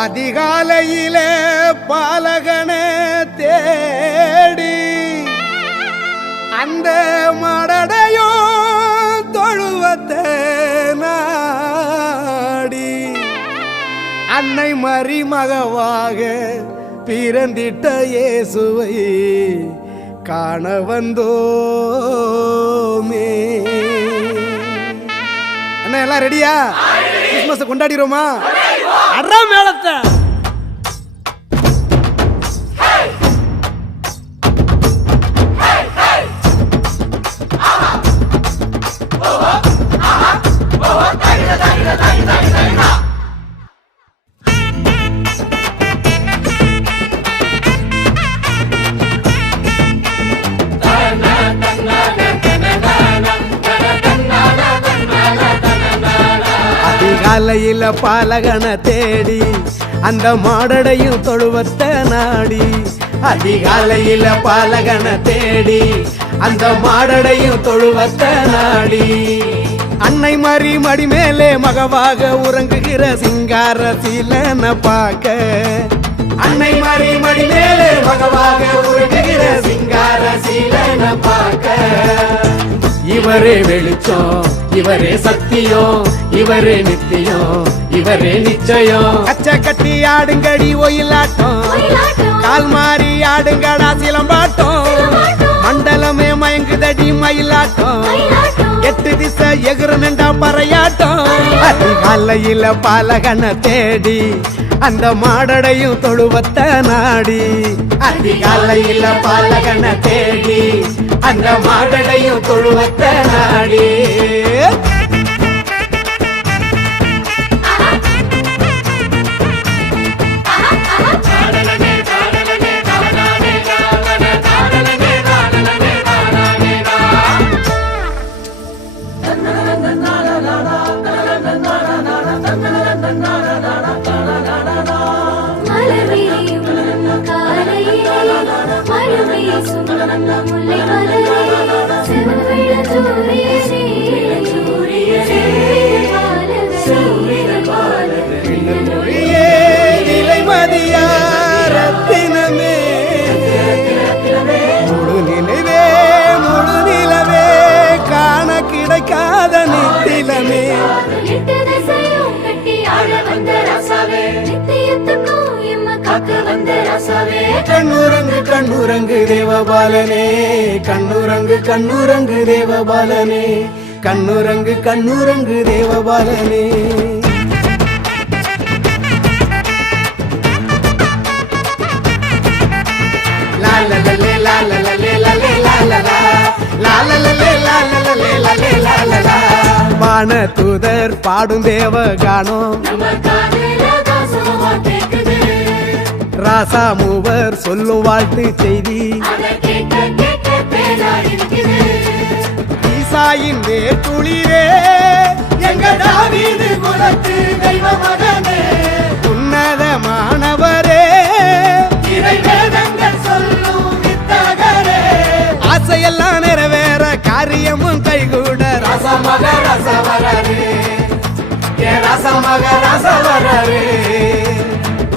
அதிகாலையிலே பாலகனை தேடி அந்த மடடையும் தொழுவத்தை நாடி அன்னை மரிமகவாக பிறந்திட்ட இயேசுவை காண வந்தோமே. அண்ணா எல்லாம் ரெடியா? கிறிஸ்மஸ் கொண்டாடிரோமா? அறா மேளத்தை அதிகாலையில பாலகனை தேடி அந்த மாடடையும் தொழுவத்தை நாடி அதிகாலையில பாலகனை தேடி அந்த மாடடையும் தொழுவத்தை நாடி அன்னை மரி மடி மேலே மகவாக உறங்குகிற சிங்கார சீலனை பார்க்க அன்னை மரி மடி மேலே மகவாக உறங்குகிற சிங்கார சீலனை பார்க்க இவரே வெளிச்சம், இவரே சத்தியம், இவரே நித்தியம், இவரே நிச்சயம். அச்ச கட்டி ஆடுங்கடி ஒயிலாட்டம், கால் மாறி ஆடுங்கடா சிலம்பாட்டம், மண்டலமே மயங்குதடி மயிலாட்டம், எட்டு திசை எகுறனண்டா பறையாட்டம். அதிகாலையில பாலகனை தேடி அந்த மாடடையும் தொழுவத்தை நாடி அதிகாலையில பாலகனை தேடி அந்த மாடடையும் தொழுவத்தை நாடி ரத்தினமே முழு நிலவே முழு நிலவே காண கிடைக்காத நித்திலமே கண்ணுரங்கு கண்ணுரங்கு தேவபாலனே கண்ணுரங்கு கண்ணுரங்கு தேவபாலனே கண்ணுரங்கு கண்ணுரங்கு தேவபாலனே. வான தூதர் பாடும் தேவ கானம் ராசா மூவர் சொல்லும் வாழ்த்து செய்தி ஈசாயின் வேர் துளிரே எங்க தாவீது குலத்து தெய்வ மகனே உன்னதமானவரே இறை வேதங்கள் சொல்லும் வித்தகரே ஆசையெல்லாம் நிறைவேற காரியமும் கைகூட ரசமக ரசவரரே ரசமக ரசவரரே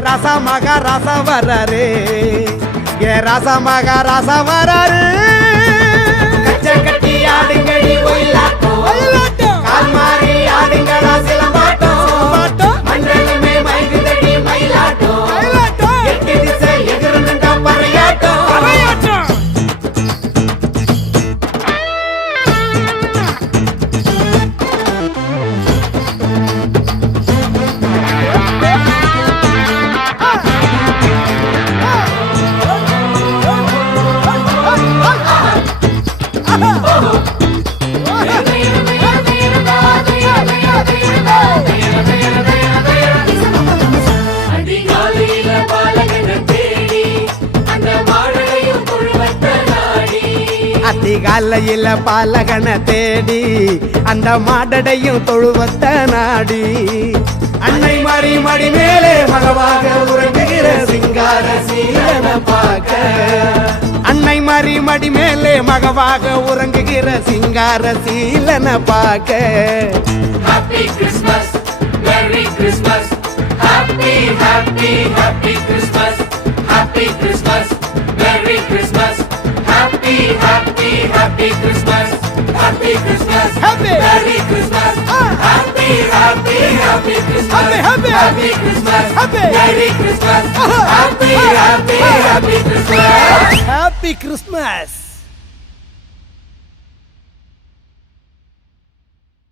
ரசமக ரசவரரே ரசமக ரசவரரே கச்ச கட்டி ஆடுங்கடி ஒயிலாட்டம் கால் மாறி ஆடுங்கடா சிலம்பாட்டம் மண்டலமே மயங்குதடி மயிலாட்டம் எட்டு திசை எகுறனண்டா பறையாட்டம். அதிகாலையில பாலகனை தேடி அந்த மாடடையும் தொழுவத்தை நாடி அன்னை மரி மடி மேலே மகவாக உறங்குகிற சிங்கார சீலனை பார்க்க அன்னை மரி மடி மேலே மகவாக உறங்குகிற சிங்கார சீலனை பார்க்க. Happy Christmas, Merry Christmas, Happy Happy, happy, happy Christmas. Happy Christmas. Merry Christmas. Happy, happy, happy Christmas. Happy Christmas. Happy. Merry Christmas. Happy, happy, happy Christmas. Happy, happy. Happy Christmas. Happy. Merry Christmas. Happy, happy, happy Christmas. Happy Christmas.